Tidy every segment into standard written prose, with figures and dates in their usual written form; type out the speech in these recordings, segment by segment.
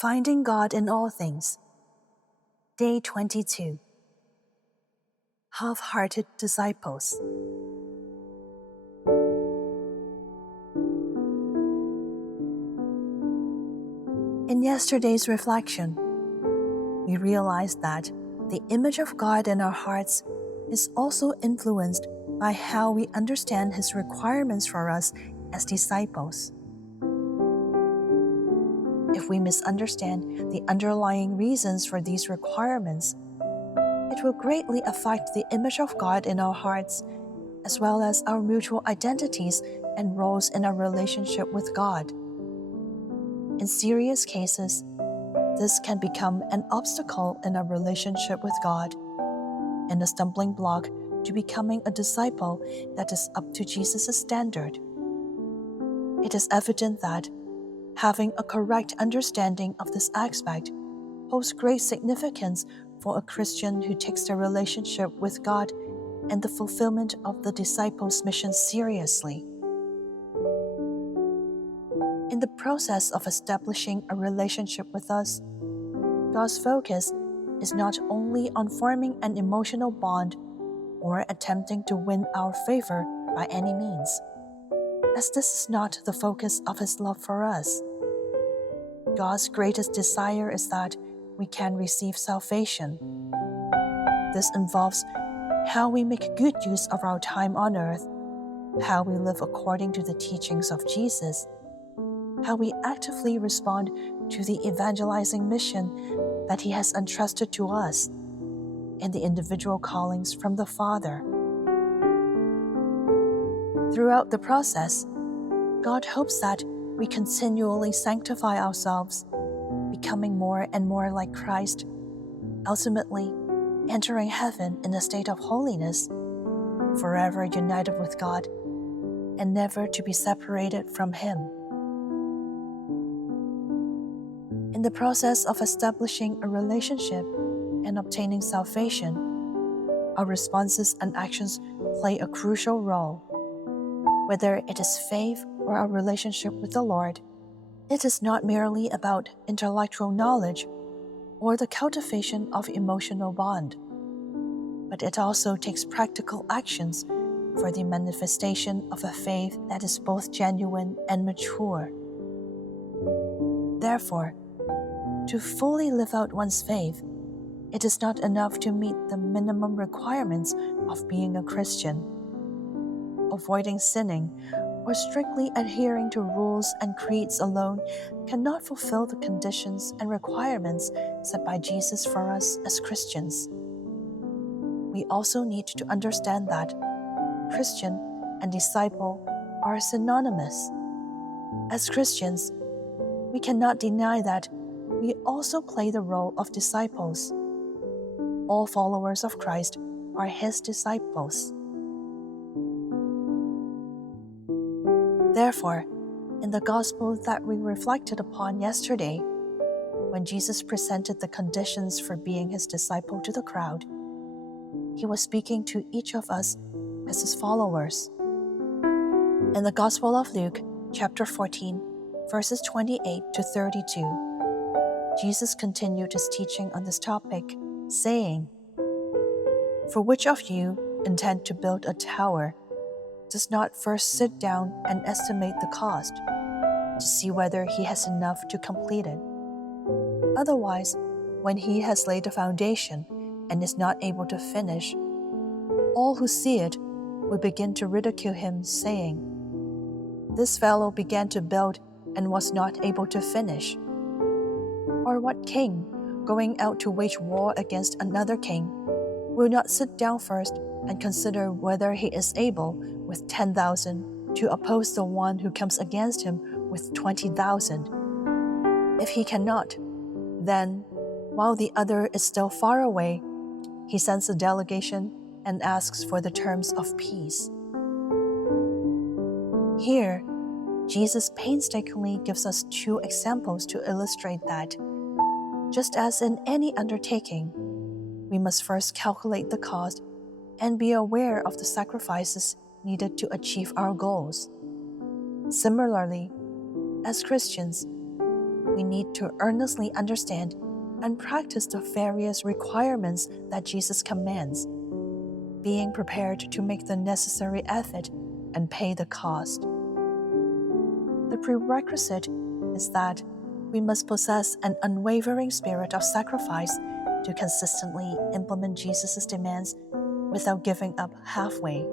Finding God in All Things. Day 22. Half-hearted disciples. In yesterday's reflection, we realized that the image of God in our hearts is also influenced by how we understand His requirements for us as disciples. If we misunderstand the underlying reasons for these requirements, it will greatly affect the image of God in our hearts, as well as our mutual identities and roles in our relationship with God. In serious cases, this can become an obstacle in our relationship with God and a stumbling block to becoming a disciple that is up to Jesus' standard. It is evident that having a correct understanding of this aspect holds great significance for a Christian who takes their relationship with God and the fulfillment of the disciples' mission seriously. In the process of establishing a relationship with us, God's focus is not only on forming an emotional bond or attempting to win our favor by any means, as this is not the focus of His love for us. God's greatest desire is that we can receive salvation. This involves how we make good use of our time on earth, how we live according to the teachings of Jesus, how we actively respond to the evangelizing mission that He has entrusted to us, and the individual callings from the Father. Throughout the process, God hopes that we continually sanctify ourselves, becoming more and more like Christ, ultimately entering heaven in a state of holiness, forever united with God, and never to be separated from Him. In the process of establishing a relationship and obtaining salvation, our responses and actions play a crucial role. Whether it is faith or our relationship with the Lord, it is not merely about intellectual knowledge or the cultivation of emotional bond, but it also takes practical actions for the manifestation of a faith that is both genuine and mature. Therefore, to fully live out one's faith, it is not enough to meet the minimum requirements of being a Christian. Avoiding sinning or strictly adhering to rules and creeds alone cannot fulfill the conditions and requirements set by Jesus for us as Christians. We also need to understand that Christian and disciple are synonymous. As Christians, we cannot deny that we also play the role of disciples. All followers of Christ are His disciples. Therefore, in the gospel that we reflected upon yesterday, when Jesus presented the conditions for being His disciple to the crowd, He was speaking to each of us as His followers. In the Gospel of Luke, chapter 14, verses 28 to 32, Jesus continued His teaching on this topic, saying, "For which of you intend to build a tower does not first sit down and estimate the cost, to see whether he has enough to complete it? Otherwise, when he has laid the foundation and is not able to finish, all who see it will begin to ridicule him, saying, 'This fellow began to build and was not able to finish.' Or what king, going out to wage war against another king, will not sit down first and consider whether he is able with 10,000 to oppose the one who comes against him with 20,000? If he cannot, then, while the other is still far away, he sends a delegation and asks for the terms of peace." Here, Jesus painstakingly gives us two examples to illustrate that, just as in any undertaking, we must first calculate the cost and be aware of the sacrifices needed to achieve our goals. Similarly, as Christians, we need to earnestly understand and practice the various requirements that Jesus commands, being prepared to make the necessary effort and pay the cost. The prerequisite is that we must possess an unwavering spirit of sacrifice to consistently implement Jesus' demands without giving up halfway.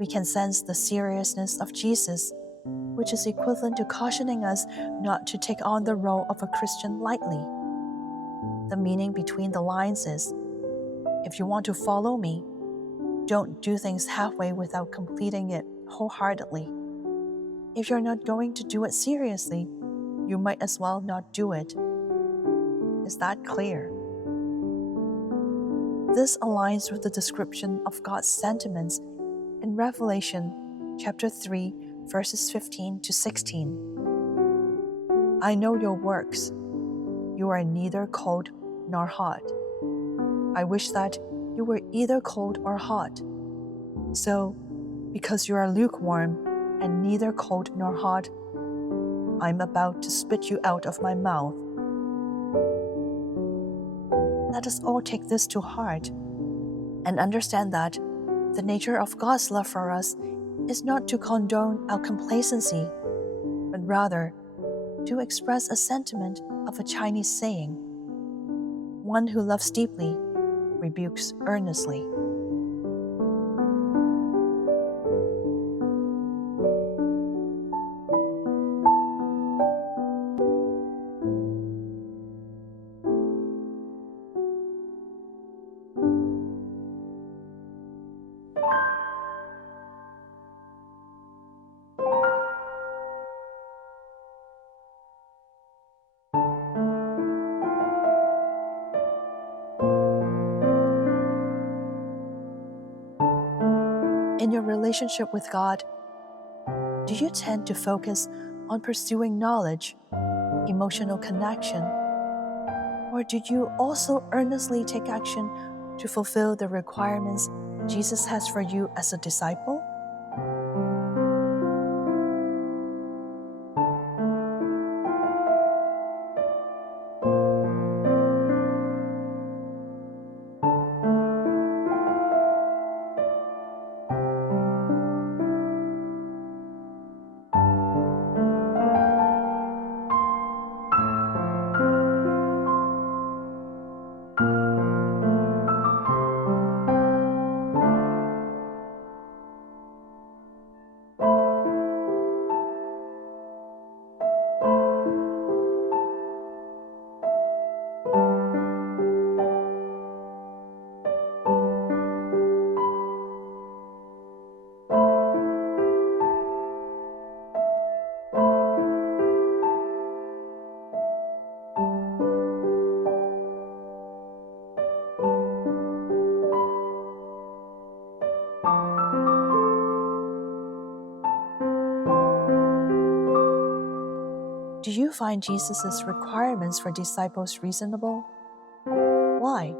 We can sense the seriousness of Jesus, which is equivalent to cautioning us not to take on the role of a Christian lightly. The meaning between the lines is, if you want to follow me, don't do things halfway without completing it wholeheartedly. If you're not going to do it seriously, you might as well not do it. Is that clear? This aligns with the description of God's sentiments in Revelation chapter 3, verses 15 to 16. I know your works. You are neither cold nor hot. I wish that you were either cold or hot. So, because you are lukewarm and neither cold nor hot, I'm about to spit you out of my mouth. Let us all take this to heart and understand that the nature of God's love for us is not to condone our complacency, but rather to express a sentiment of a Chinese saying, one who loves deeply rebukes earnestly. In your relationship with God, do you tend to focus on pursuing knowledge, emotional connection, or do you also earnestly take action to fulfill the requirements Jesus has for you as a disciple? Do you find Jesus' requirements for disciples reasonable? Why?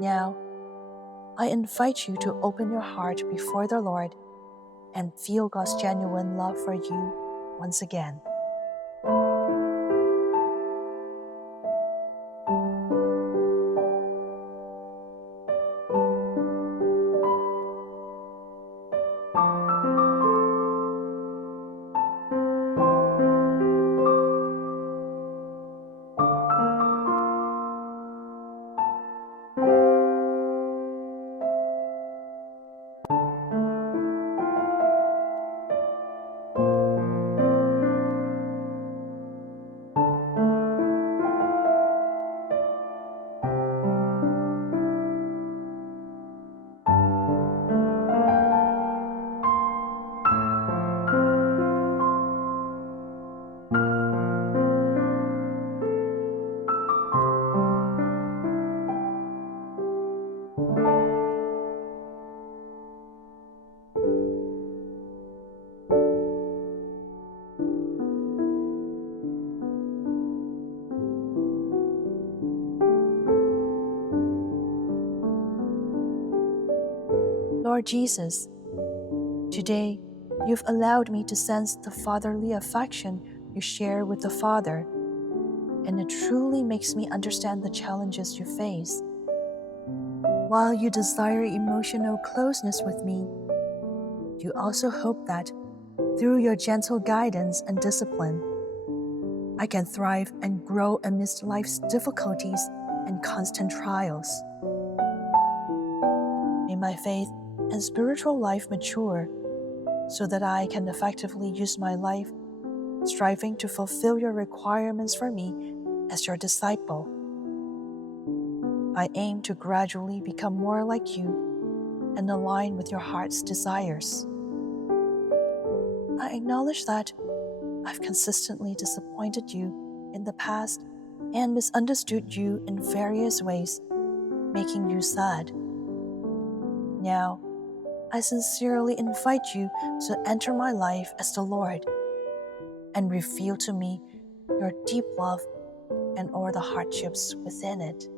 Now, I invite you to open your heart before the Lord and feel God's genuine love for you once again. Lord Jesus, today you've allowed me to sense the fatherly affection you share with the Father, and it truly makes me understand the challenges you face. While you desire emotional closeness with me, you also hope that through your gentle guidance and discipline, I can thrive and grow amidst life's difficulties and constant trials. May my faith and spiritual life mature so that I can effectively use my life striving to fulfill your requirements for me as your disciple. I aim to gradually become more like you and align with your heart's desires. I acknowledge that I've consistently disappointed you in the past and misunderstood you in various ways, making you sad. Now, I sincerely invite you to enter my life as the Lord and reveal to me your deep love and all the hardships within it.